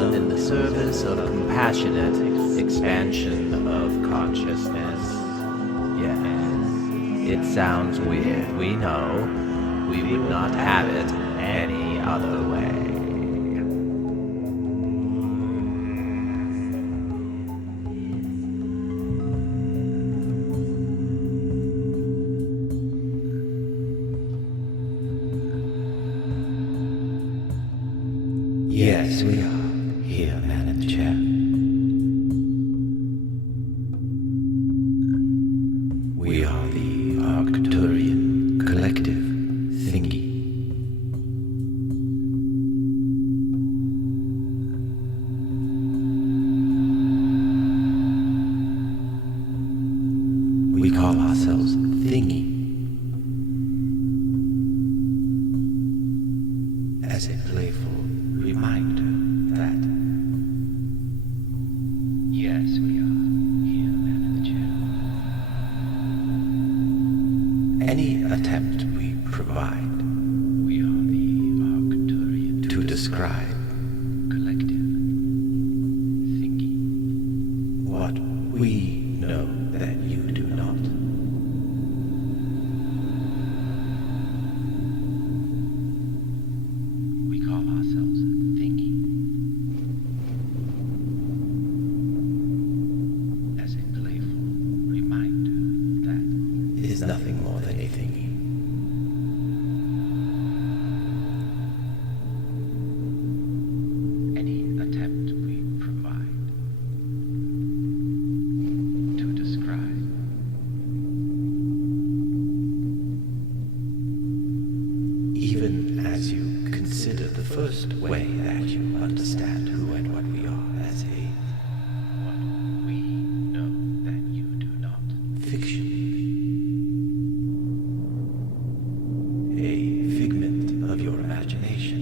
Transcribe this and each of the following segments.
done in the service of compassionate expansion of consciousness. Yes, it sounds weird, we know. We would not have it any other way. Yes, we are here, man in the chair. We are the Arcturian Collective Thingy. We call ourselves Thingy as a playful reminder that yes, we are here, man in the chair. Any attempt we provide, we are the Arcturian to describe collective thinking. What we know that you do not. Is nothing more than a thingy. Any attempt we provide to describe even as you consider the first way that you understand who and what we are as a what we know that you do not fiction. A figment of your imagination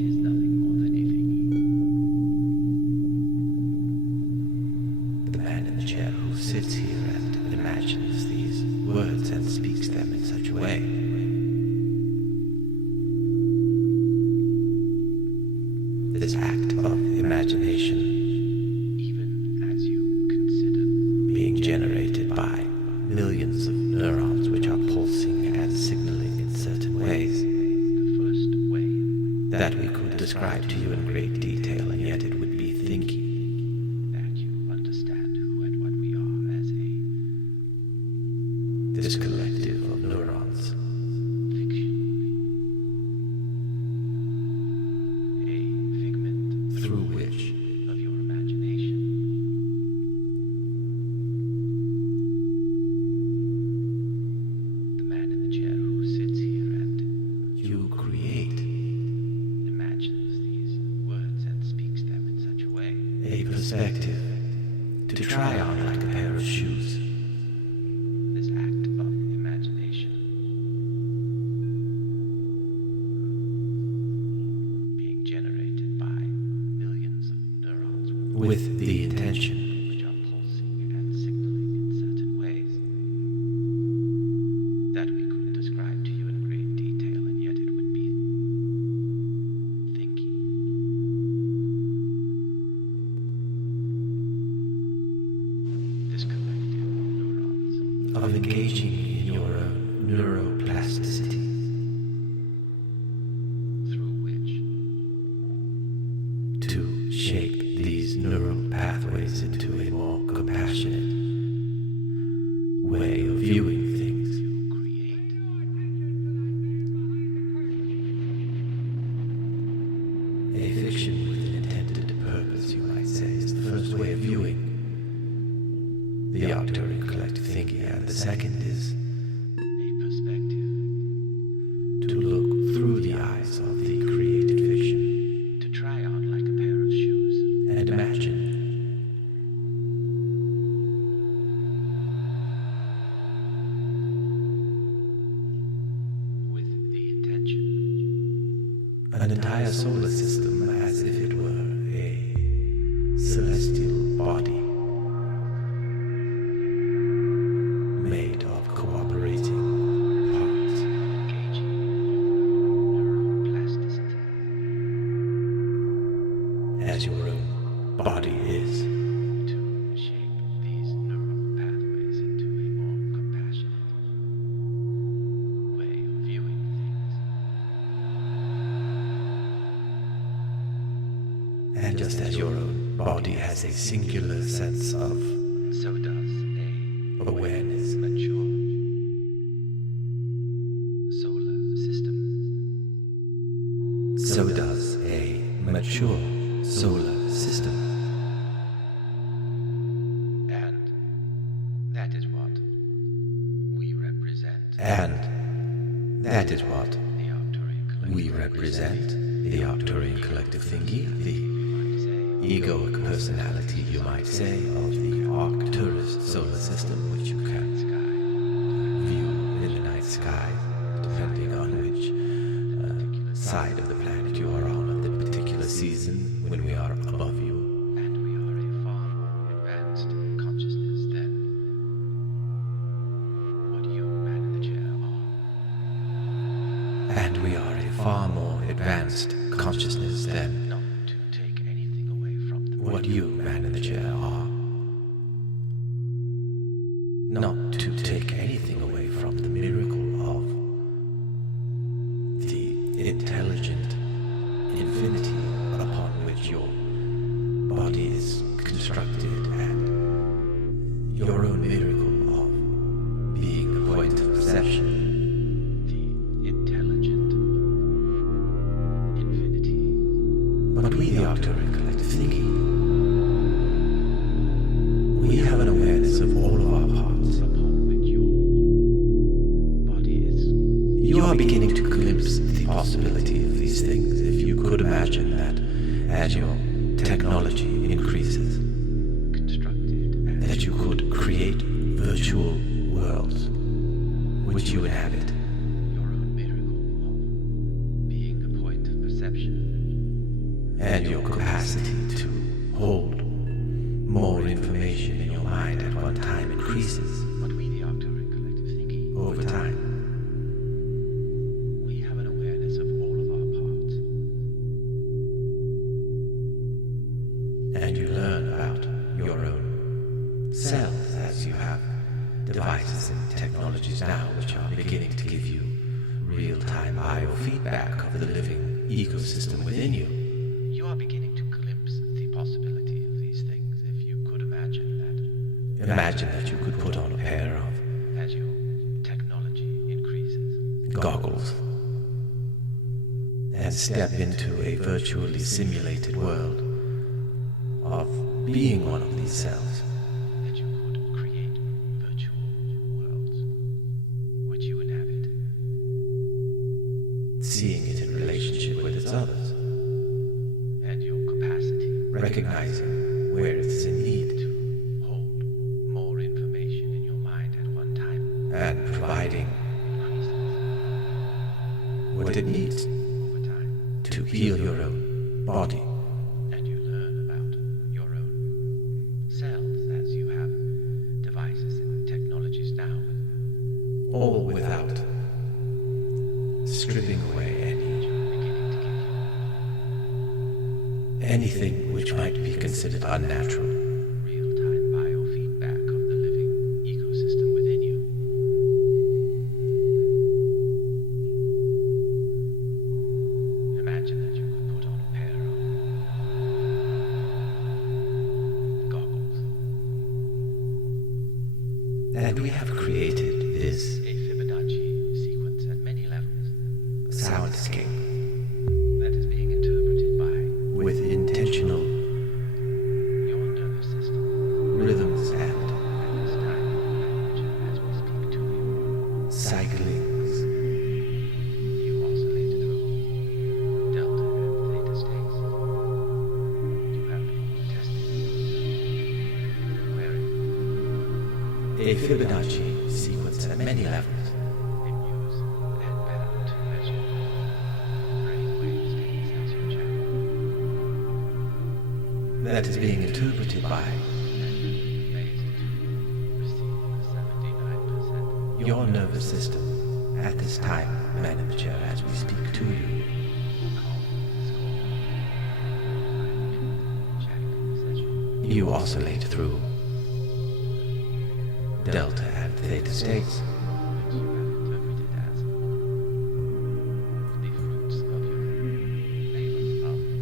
is nothing more than a thingy. The man in the chair who sits here and imagines these words and speaks them in such a way. This act of imagination, even as you consider being generated by millions of neurons which are pulsing and signaling in certain ways. The first way that we could describe to you in great detail, and yet it would be thinking that you understand who and what we are as this collective of neurons. Fiction. A figment through which of your imagination. You create, imagines these words and speaks them in such a way. A perspective to try on like a pair of shoes. This act of imagination being generated by millions of neurons with the intention which are pulsing and signaling in certain ways that we couldn't describe to you in great detail, and yet it would be thinking. This collective of neurons of engaging in your own neuroplasticity, through which to shape these neural pathways into a more compassionate way of viewing things. You create a fiction with an intended purpose, you might say, is the first way of viewing the Arcturian Collective Thingy, and the second is a perspective to look through the eyes of the created fiction, to try on like a pair of shoes, and imagine with the intention an entire solar system as if it were a celestial body made of cooperating parts, engaging neuroplasticity, as your own body is. To shape these neural pathways into a more compassionate way of viewing things. And just as your own body has a singular sense of So does a awareness, mature solar system. so does a mature solar system. And that is what we represent. And that is what The Arcturian Collective we represent, the Arcturian Collective Thingy, the egoic personality, you might say, of the Arcturus solar system, which you can view in the night sky, depending on which side of the planet you are on at the particular season when we are above you. And we are a far more advanced consciousness than what you, man in the chair, are. And we are a far more advanced consciousness than Not to take anything away from the what you, man in the chair, are. Not to take anything away from the miracle of the intelligent infinity upon which your body is constructed, and your own miracle of being a point of perception. the intelligent infinity. But we, the Arcturian Collective Thingy, we have an awareness of all of our parts. Upon which your body is You are beginning to glimpse the possibility of these things if you could imagine that as your technology increases, constructed and that you could create virtual worlds which you inhabit, your own miracle of being a point of perception. and your capacity to hold more information in your mind at one time increases But we, the Arcturian Collective Thingy, over time. we have an awareness of all of our parts. And you learn about your own cells as you have devices and technologies now which are beginning to give you real-time biofeedback of the living ecosystem within you. You are beginning to glimpse the possibility of these things if you could imagine that Imagine that you could put on a pair of as your technology increases. goggles and step into a virtually simulated world of being one of these cells, That you could create virtual worlds which you inhabit. seeing it in relationship with its others, And your capacity recognizing where it's in need, to hold more information in your mind at one time and providing increases what it needs over time. to heal your own body. And you learn about your own cells as you have devices and technologies now. All without stripping away Which are beginning to give anything which might be considered unnatural. you real-time biofeedback of the living ecosystem within you. Imagine that you could put on a pair of goggles. And we have created this A Fibonacci sequence at many levels soundscape that is being interpreted by with intentional your nervous system rhythms and at this time as we speak to you. cyclings You oscillate through delta and theta states. You have been tested, wearing a Fibonacci sequence at many levels in use and better to measure brainwave states as you channel. that is being interpreted by And amazed to receive the 79% your nervous system at this time, man in the chair, as we speak to you. calm score. You oscillate through delta and theta states, which you have interpreted as the fruits of your labor of using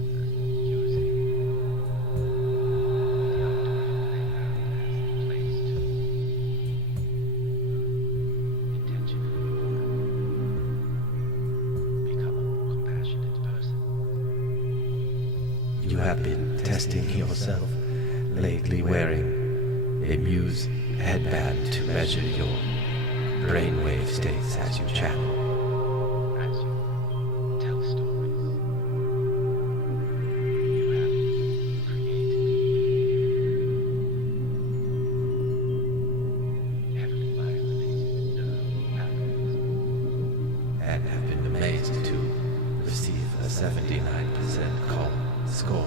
the Arcturian Playground as a place to intentionally become a more compassionate person. you have been testing yourself lately, wearing a Muse headband to measure your brainwave states as you channel. As you tell stories, you have created heavily myelinated neural pathways. And have been amazed to receive a 79% score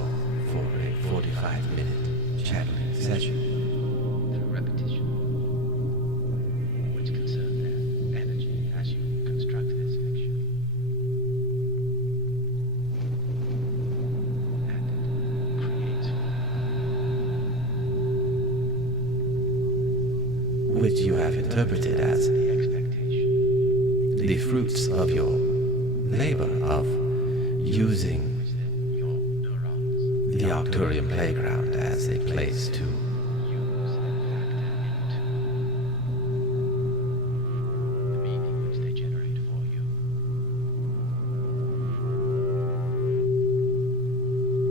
for a 45-minute channeling session. Through repetition, which conserve their energy as you construct this fiction. And it creates Which you have interpreted as the expectation, the fruits of your labor of using which then your neurons the Arcturian Playground as a place to use and factor into the meaning which they generate for you.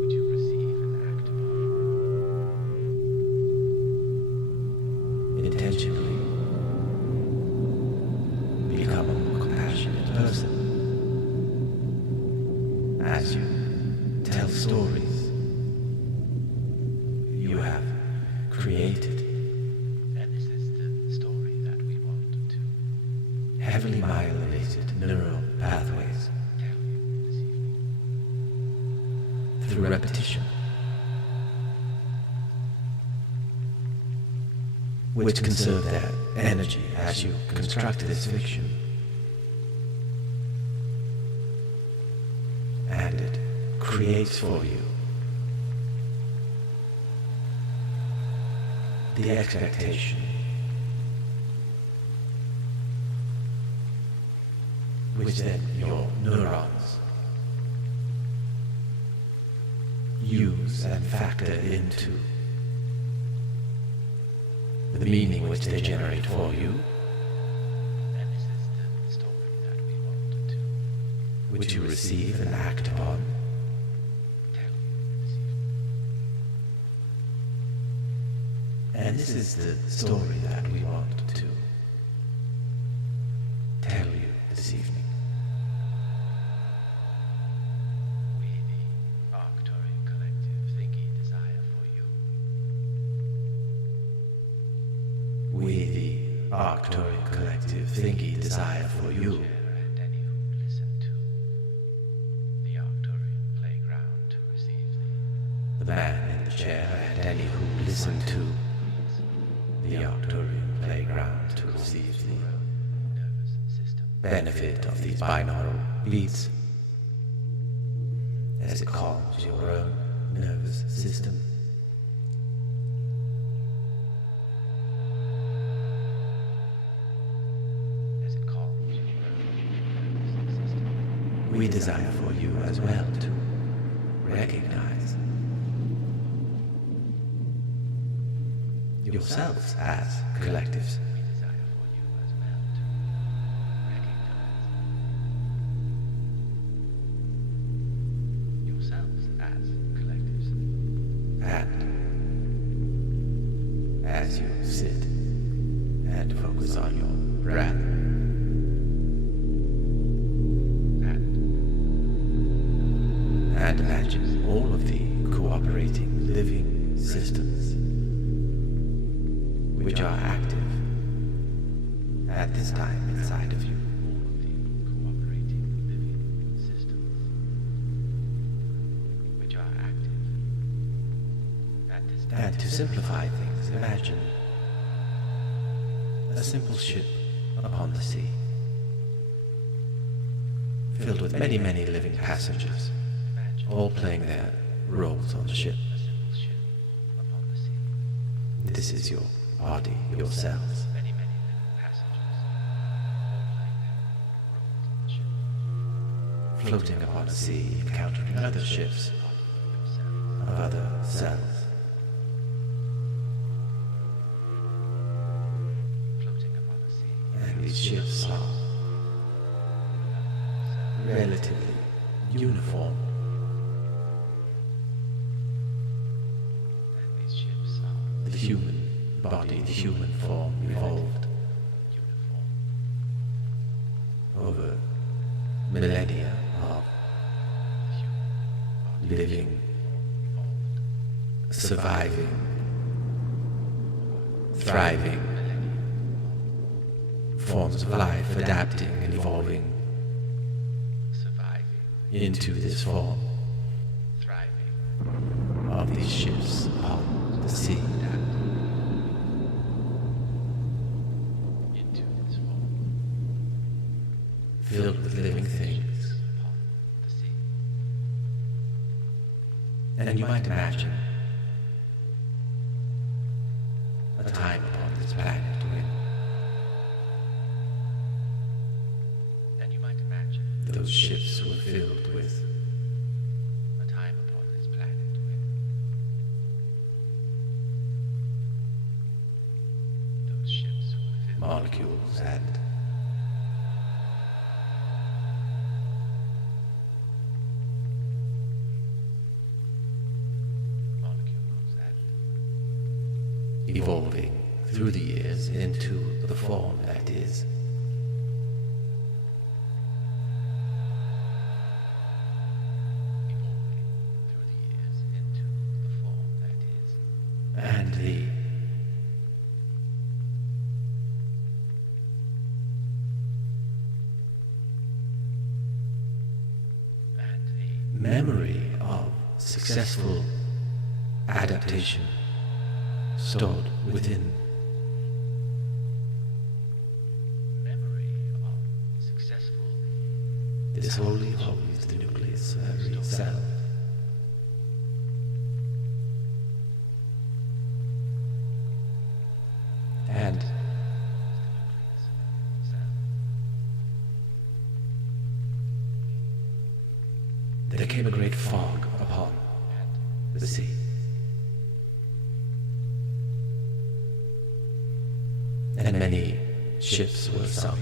Which you receive and act upon. intentionally become a more compassionate person as you tell stories you have created And this is the story that we want to heavily myelinated neural pathways tell you this evening. through repetition, which conserve their energy as you construct this fiction. And it creates for you the expectation which then your neurons use and factor into the meaning which they generate for you, And this is the story that we want to which you receive and act upon, tell you this evening. and this is the story that we want to tell you this evening. We, the Arcturian Collective Thingy, desire for you We, the Arcturian Collective Thingy, desire for you, chair and any who listen to the Arcturian Playground to receive the man in the chair, and any who listen to the Arcturian Playground to receive the nervous system. benefit of these binaural beats as it calms your own nervous system. As it calms your nervous system. We desire for you as well to recognize yourselves as collectives, We desire for you as well to recognize yourselves as collectives. and as you sit and focus on your breath, and imagine all of the cooperating living systems which are active at this time inside of you. All of the cooperating living systems which are active at this time. And to simplify things, imagine a simple ship upon the sea, filled with many, many living passengers, Imagine all playing their roles on the ship. a simple ship upon the sea, This is your body, your cells. Many little passengers, all playing their roles on the ship. Floating upon a sea, encountering other ships of other cells. Floating upon the sea. And these ships are relatively uniform. And these ships are The human body, the human form evolved uniform. over millennia of living, surviving, thriving, forms of life adapting and evolving Surviving, into this form thriving, of these ships upon the sea. into this form, Filled with living things. upon the sea. And you might imagine a time upon this planet when And you might imagine those ships were filled with a time upon this planet when those ships were filled molecules and molecules and evolving through the years into the form that is. evolving through the years into the form that is. And the memory of successful adaptation stored within Memory of successful this wholly evolved the nucleus of every cell. And there came a great fog upon the sea. And many ships were sunk.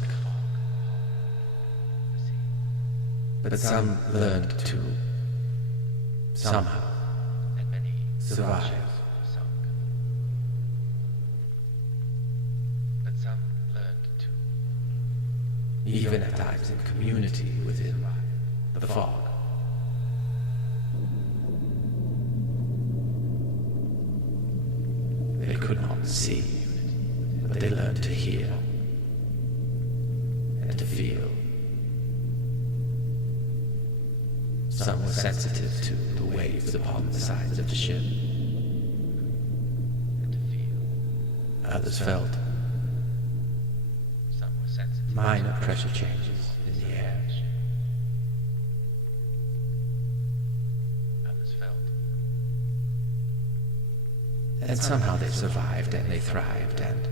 But some learned to somehow and many survive. sunk. But some learned to Even at times in community within the fog. They could not see, but they learned to hear and to feel. Some were sensitive to the waves upon the sides of the ship. and to feel. Others felt Some were sensitive. minor pressure changes in the air. Others felt. And somehow they survived and they thrived, and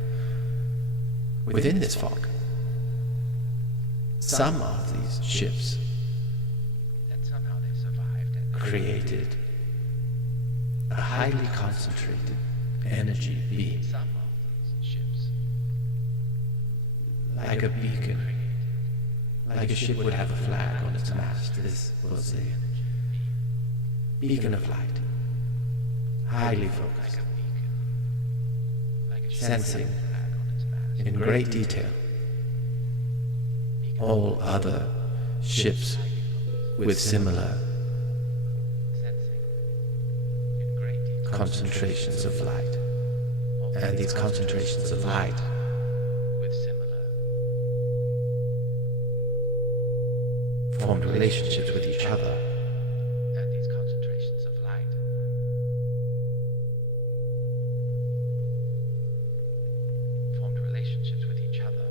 within this fog, some of these ships And somehow they survived and created a highly concentrated energy beam, some of these ships like a beacon, like a ship would have a flag on its mast. This was a beacon of light, highly like focused, a beacon, like a ship sensing with a flag on its mast. in great detail all other ships with similar Sensing in great detail concentrations of light. And these concentrations of light with similar formed relationships with each other, and these concentrations of light formed relationships with each other.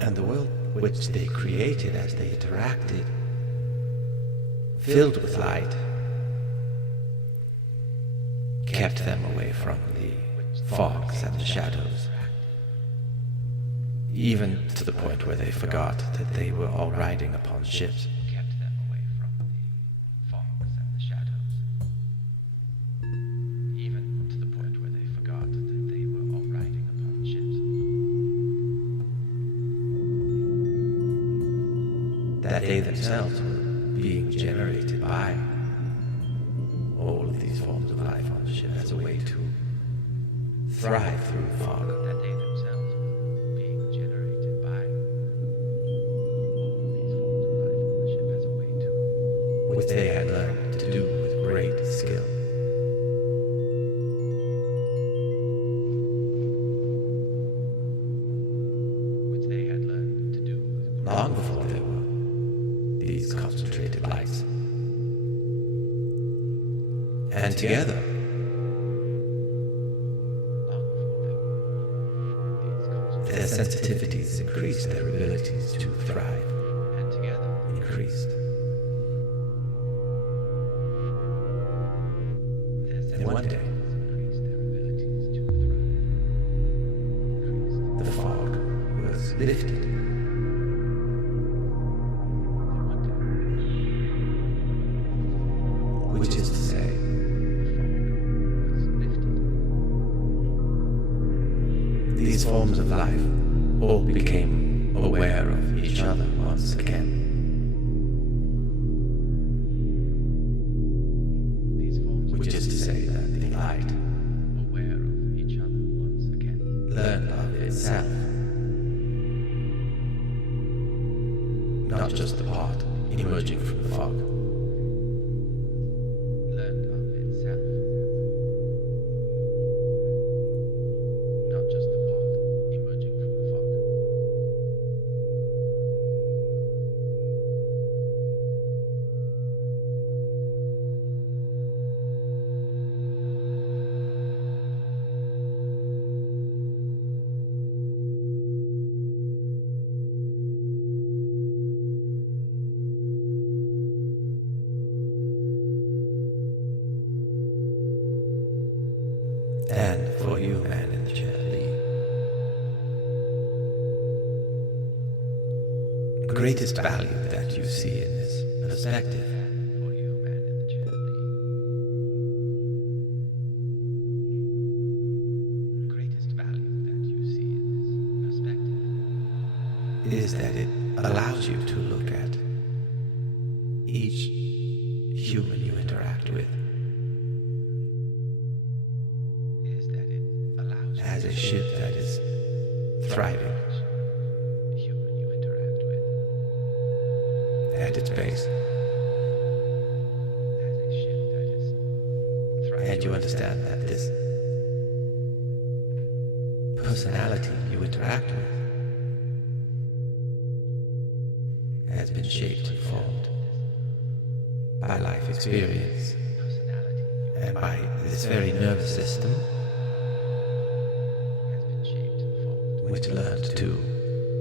and the world which they created as they interacted filled with light, kept them away from the fogs and the shadows, even to the point where they forgot that they were all riding upon ships. Kept them away from the fogs and the shadows. Even to the point where they forgot that they were all riding upon ships. That they themselves were being generated by all of these forms of life on the ship as a way to thrive through fog. That they themselves were being generated by all these forms of life on the ship as a way to, which they had learned to do with great skill. which they had learned to do with Long before there were these concentrated lights. And together, their sensitivities increased, their abilities to thrive and together increased. And one day, increased their abilities to thrive. the fog was lifted. Which is to say, these forms of life all became aware of each other once again. These forms Which is to say that the light aware of each other once again. learned of itself, not just the part emerging from the fog. Learned of itself. Not just the part emerging from the fog. And for you, man in the chair, the greatest value that you see in this perspective For you, man in the chair, the greatest value that you see in this perspective is that it allows you to look at each human you interact with is that it allows you as a ship that is thriving each human you interact with at its base. as a ship that is thriving. And you understand that this personality you interact with has been shaped and formed by life experience Personality and by this very nervous system has been shaped and formed which learned to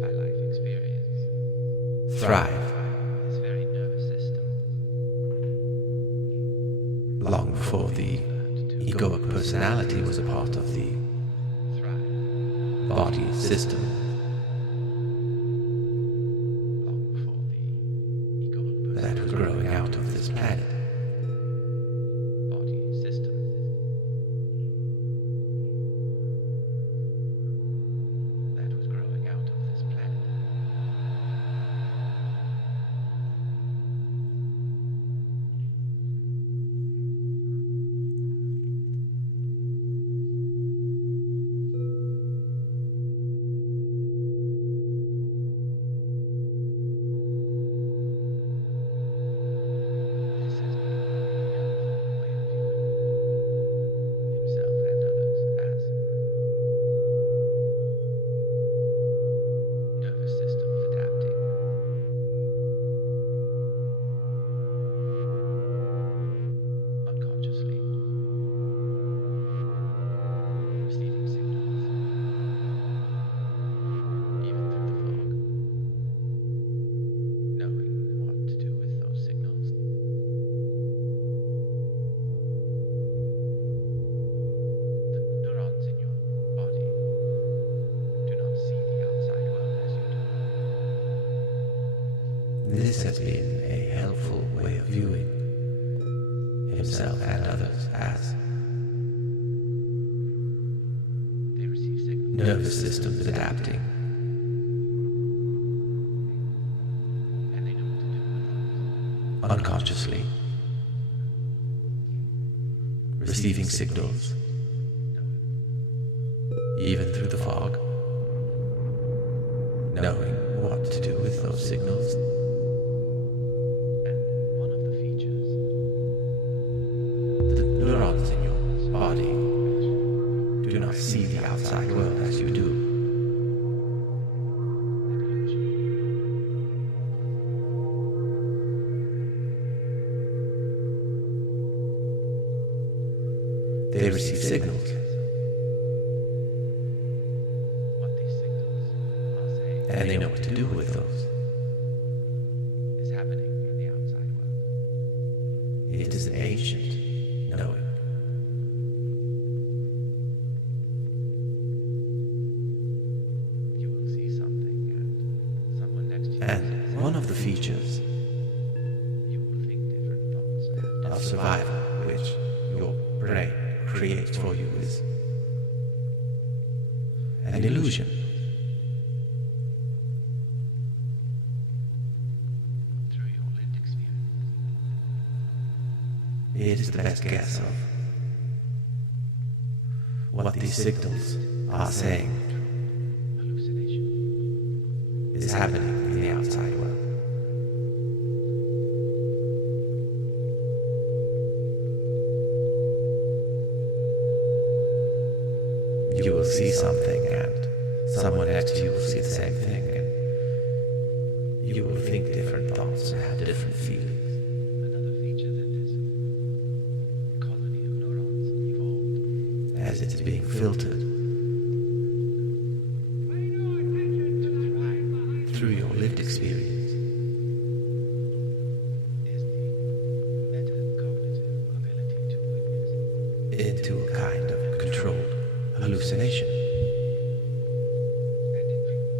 by life experience. thrive This very nervous system long before the egoic personality was a part of the thrive body system. long before the egoic That was growing out of this planet. body system that was growing out of this planet. This has This has been a helpful way of viewing himself and others as They receive signals. nervous systems adapting, And they know what to do with those. unconsciously, receiving signals, even through the fog, knowing what to do with those signals. And one of the features The neurons in your body do not see the outside world as you do. They receive signals, what these signals are saying and they know what to do with those. is happening in the outside world. It is an ancient knowing. You will see something and someone next to you And says, one of the features you will think different thoughts and of survival which your brain creates for you is an illusion. through your lived experience. It is the best guess of what these signals are saying Hallucination. is happening in the outside world. You will see something and someone next to you will see the same thing, and you will think different thoughts and have different feelings. Another feature that this colony of neurons evolved As it is being filtered to thrive through your lived experience, is the metacognitive ability to witness into a kind of controlled hallucination. and influence.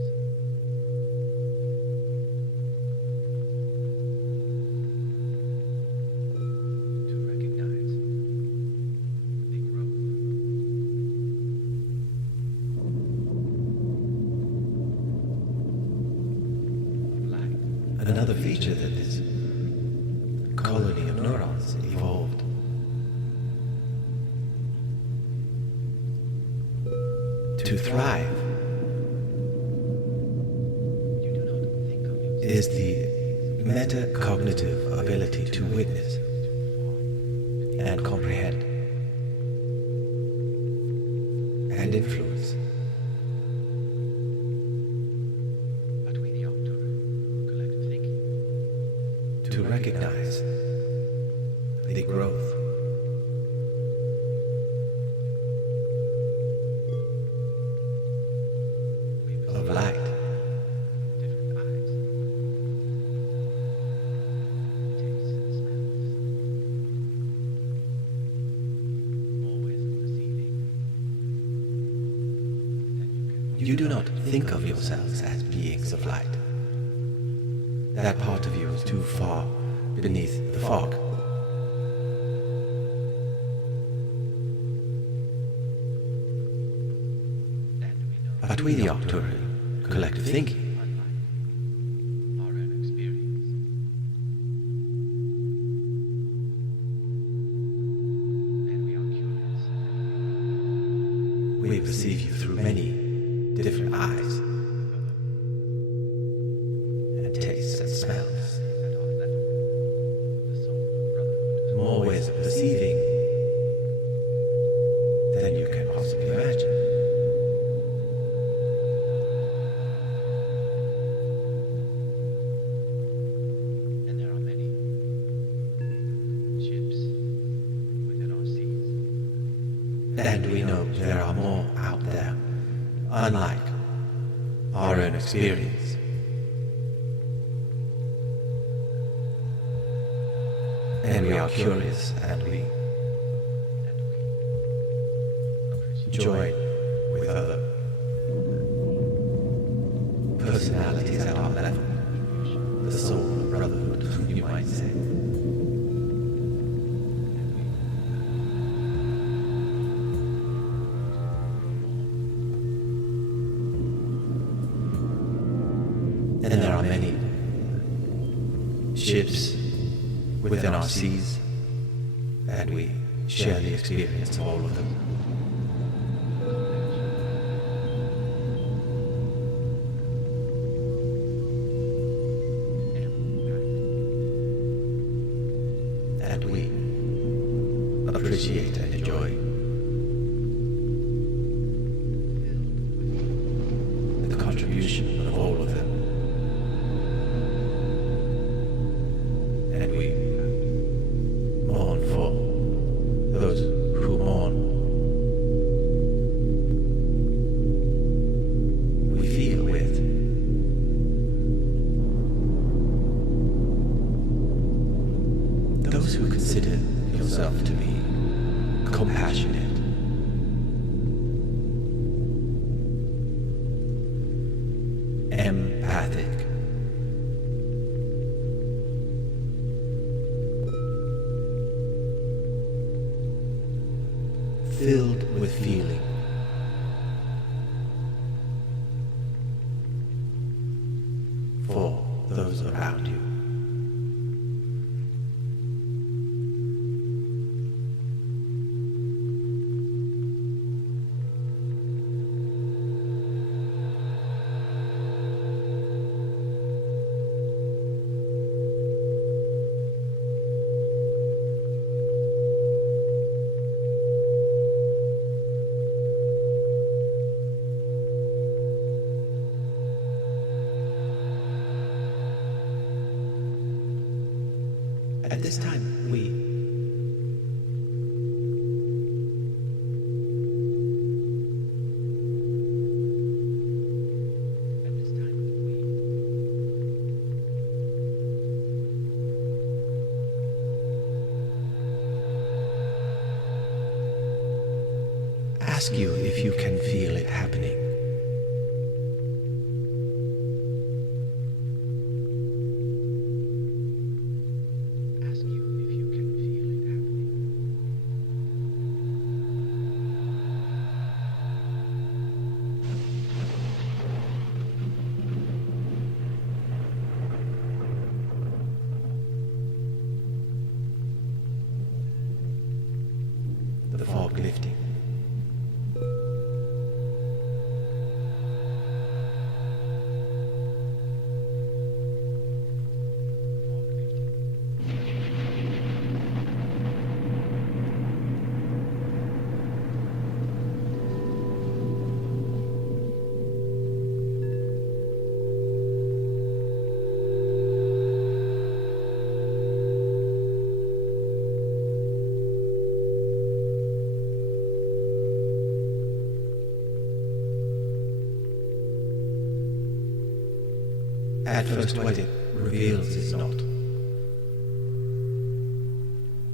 To recognize the growth of life. Another feature that this colony of neurons evolved to thrive You do not think of yourself is the metacognitive ability to witness and comprehend and influence but with the Arcturian Collective Thingy. to recognize the growth of light Different eyes, tastes and smells, more ways of perceiving than you can. You do not think of yourselves as beings of light. That part of you is too far beneath the fog. And we know, But we, the Arcturian Collective Thingy, unlike our own experience, and we are curious, we perceive you through many different eyes and tastes and smells. and our level, the soul brotherhood. More ways of perceiving than you can possibly imagine. And there are many ships within our seas. And we know there are more out there, unlike our own experience. And we are curious and we join with other personalities at our level, the soul. say. And there are many ships within our seas, and we share the experience of all of them. And we appreciate and enjoy the contribution of all of them. And we mourn for those who mourn. We feel with those who consider yourself to be compassionate. Empathic. Filled with feeling. For those around you. At this time, ask you if you can feel it happening. The fog lifting. At first, what it reveals is not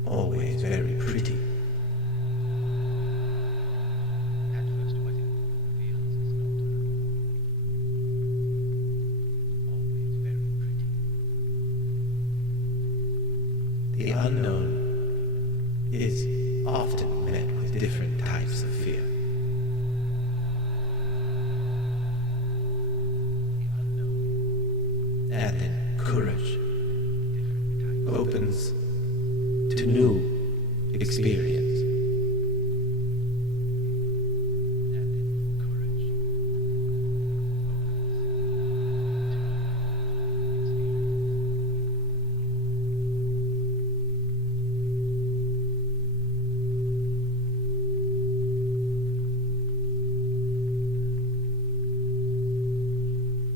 always very pretty. At first, what it reveals is not always very pretty. The unknown is often met with different types of fear. And then courage opens to new experience.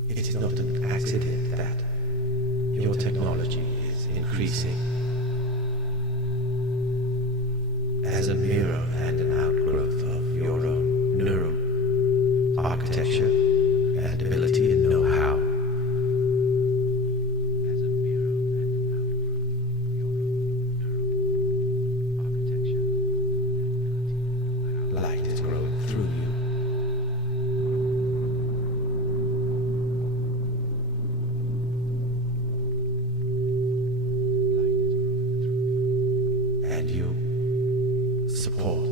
It is not an accident that your technology is increasing as a mirror and an outgrowth of your own neural architecture and ability and know-how. As a mirror and an outgrowth of your own neural architecture and ability and know-how. Light is growing through you. support.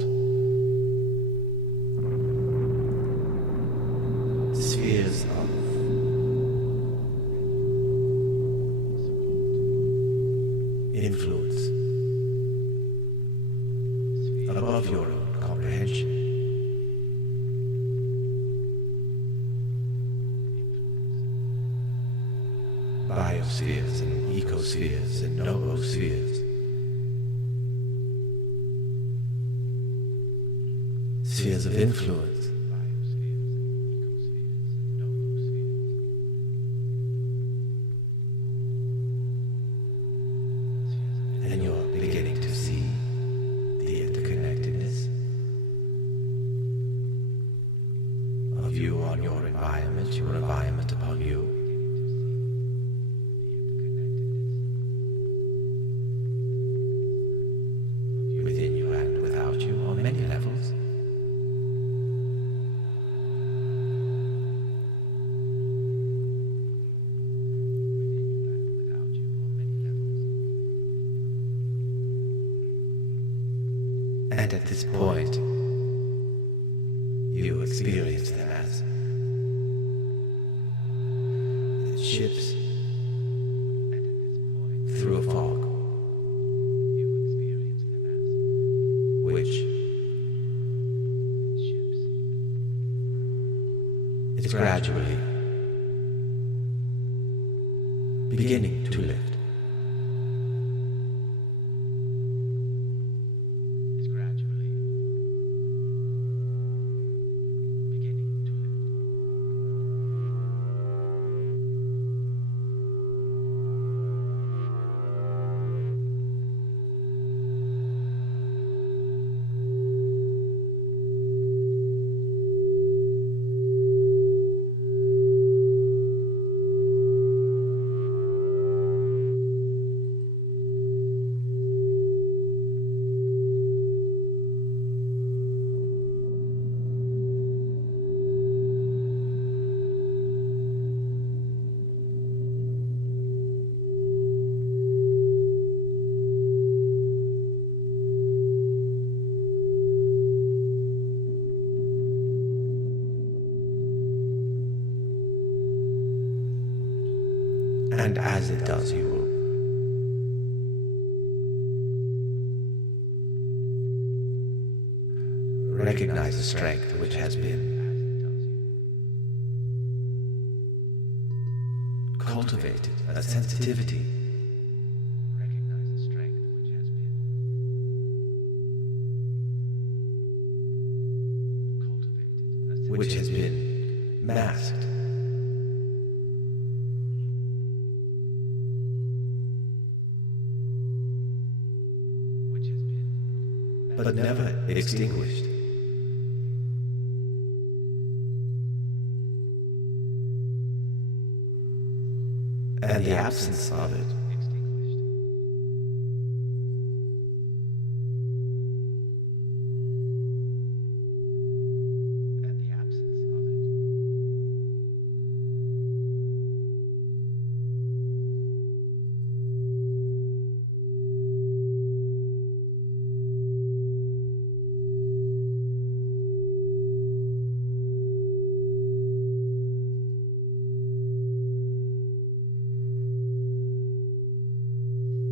Spheres of influence above your own comprehension. Biospheres and ecospheres and noospheres. Spheres of influence. And you're beginning to see the interconnectedness of you on your environment upon you. Within you and without you on many levels. And at this point, you experience them as ships through a fog, which is gradually beginning to lift. And as it does, you will recognize a strength which has been cultivated, a sensitivity. Which has been masked. But never extinguished. And the absence of it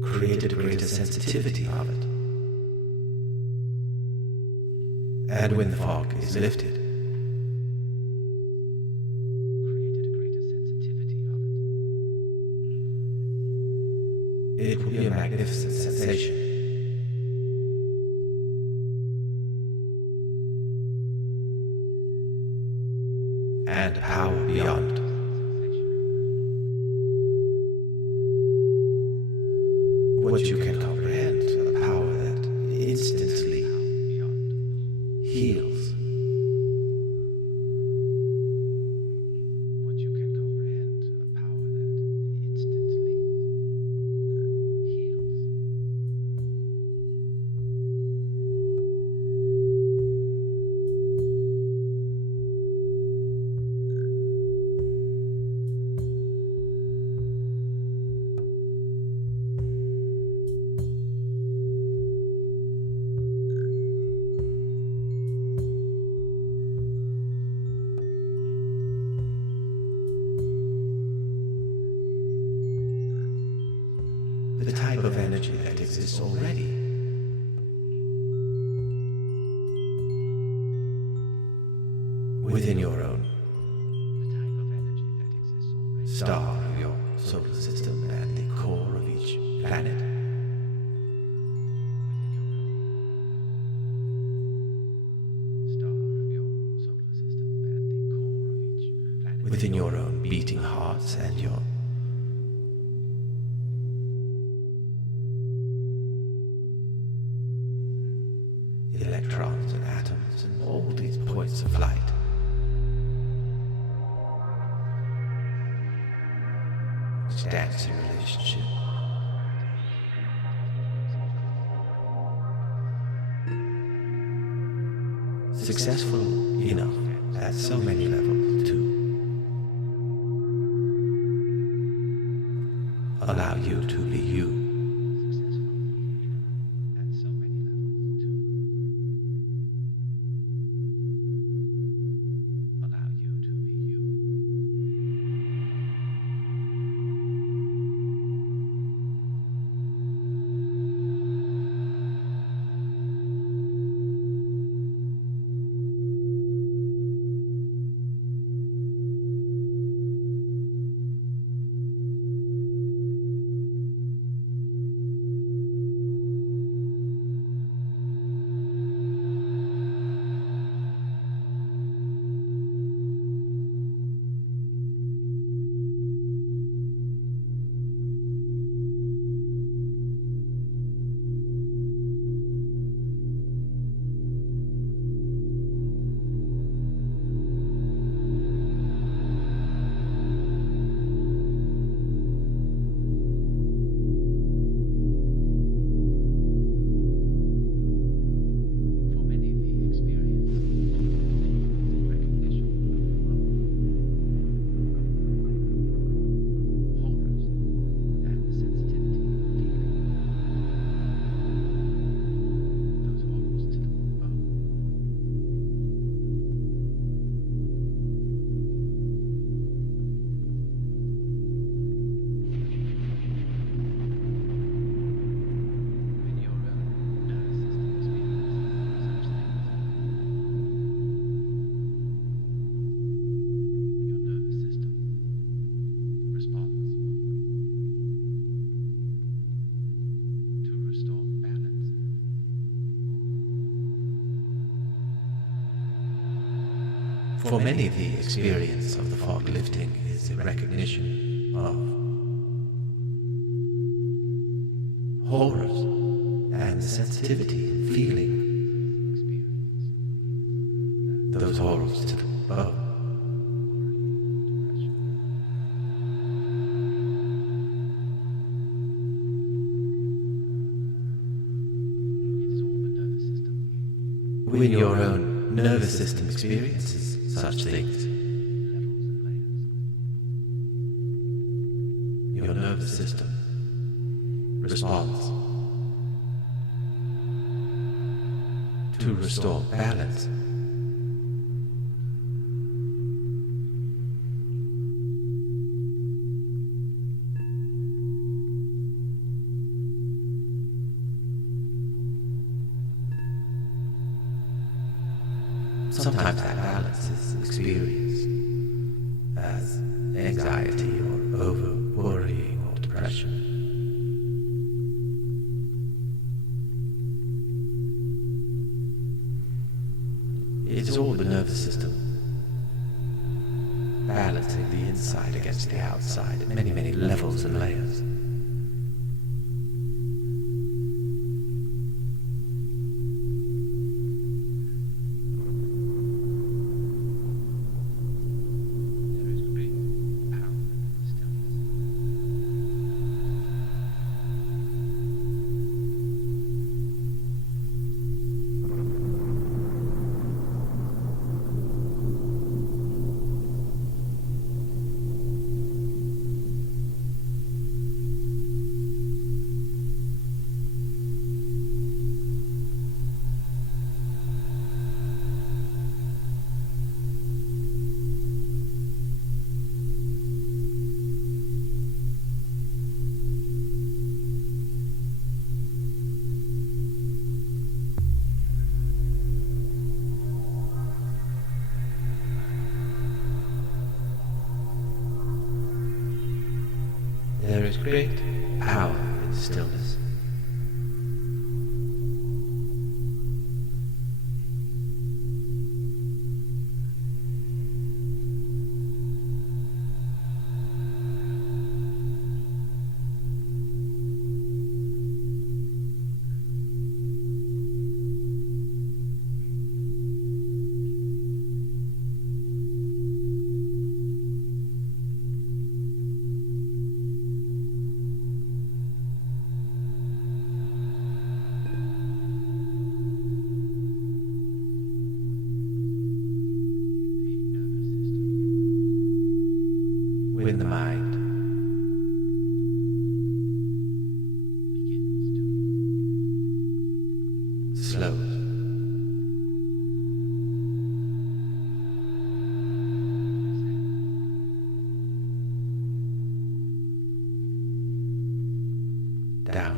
created a greater sensitivity of it. And when the fog is lifted, it will be a magnificent sensation. And power beyond. What you can comprehend, a power that instantly heals. What you can comprehend, a power that instantly heals. the type of energy that exists already. Within your own star of your solar system and the core of each planet. Within your own beating hearts and your electrons and atoms and all these points of light. Which dance in relationship. Successful enough at so many levels to allow you to be you. For many, the experience of the fog lifting is a recognition of horrors and sensitivity and feeling those horrors to the bone. When your own nervous system experiences such things, your nervous system responds to restore balance. Sometimes that balance is experienced as anxiety or over-worrying or depression. It's all the nervous system balancing the inside against the outside at many, many levels and layers. great power in stillness. When the mind slows, down,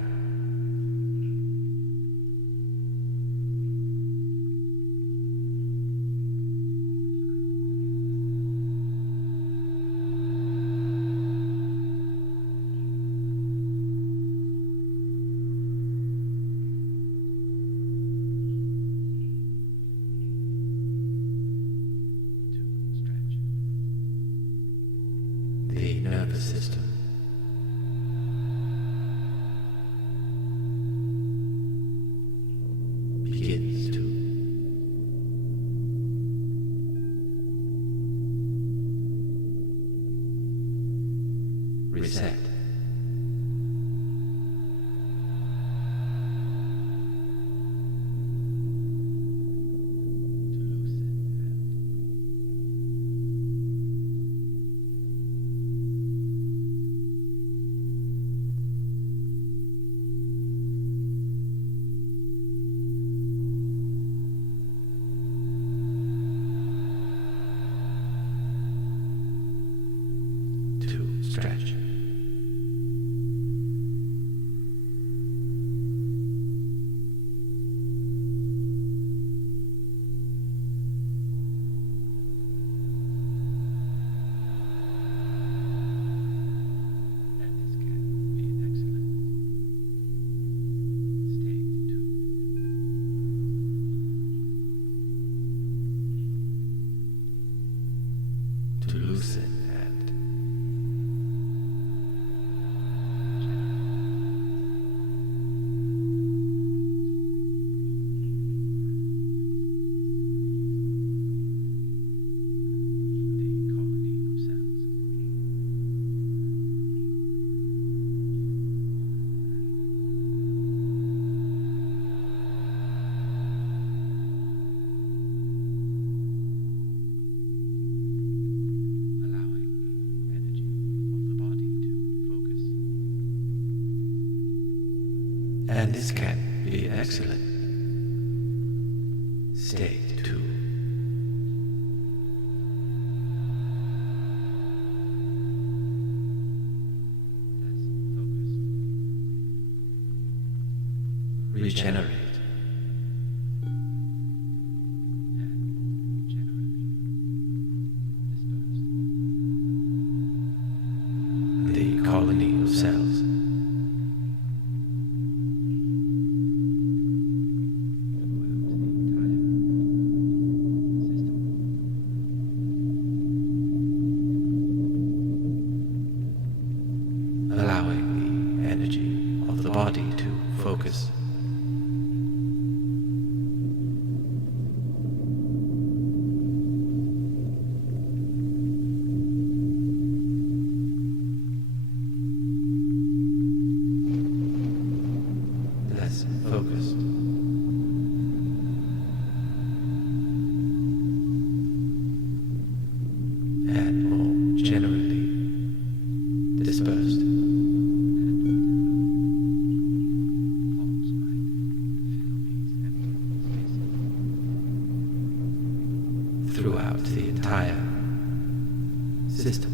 the nervous system begins to reset. Stretch. To loosen and and this can be an excellent state to regenerate. The colony of cells allowing the energy of the body to focus. Less focused. And more generally dispersed. Throughout the entire system.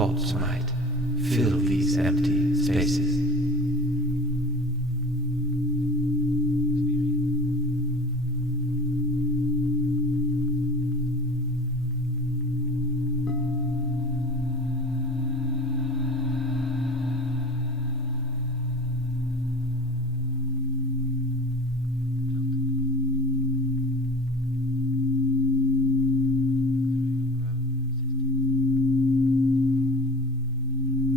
thoughts might fill these empty spaces.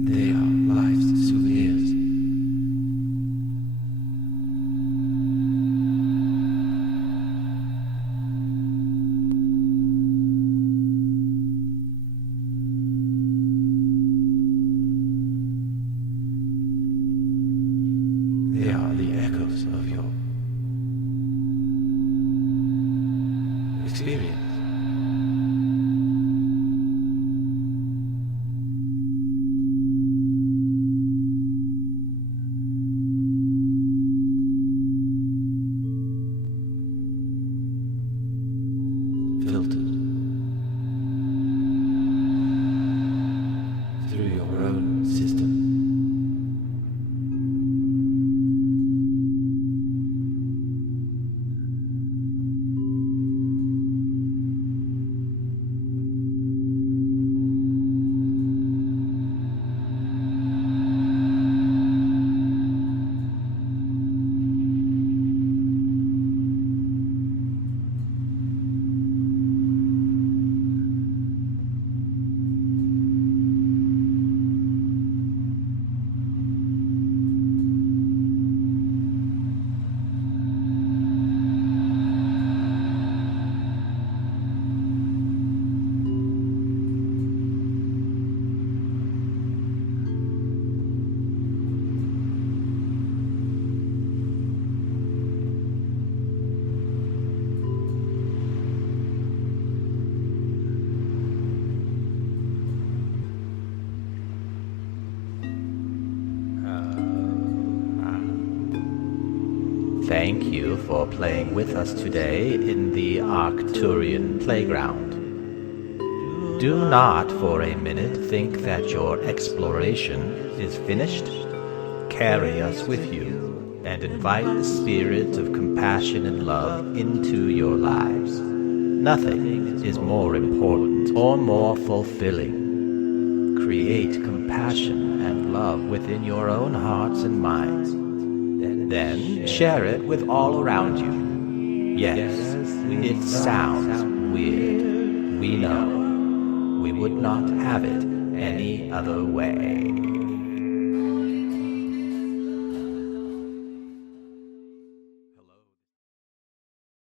They are life's souvenirs. They are the echoes of your experience. Filtered through your own system. Thank you for playing with us today in the Arcturian Playground. Do not for a minute think that your exploration is finished. Carry us with you and invite the spirit of compassion and love into your lives. Nothing is more important or more fulfilling. Create compassion and love within your own hearts and minds. Then share it with all around you. Yes, it sounds weird. We know. We would not have it any other way.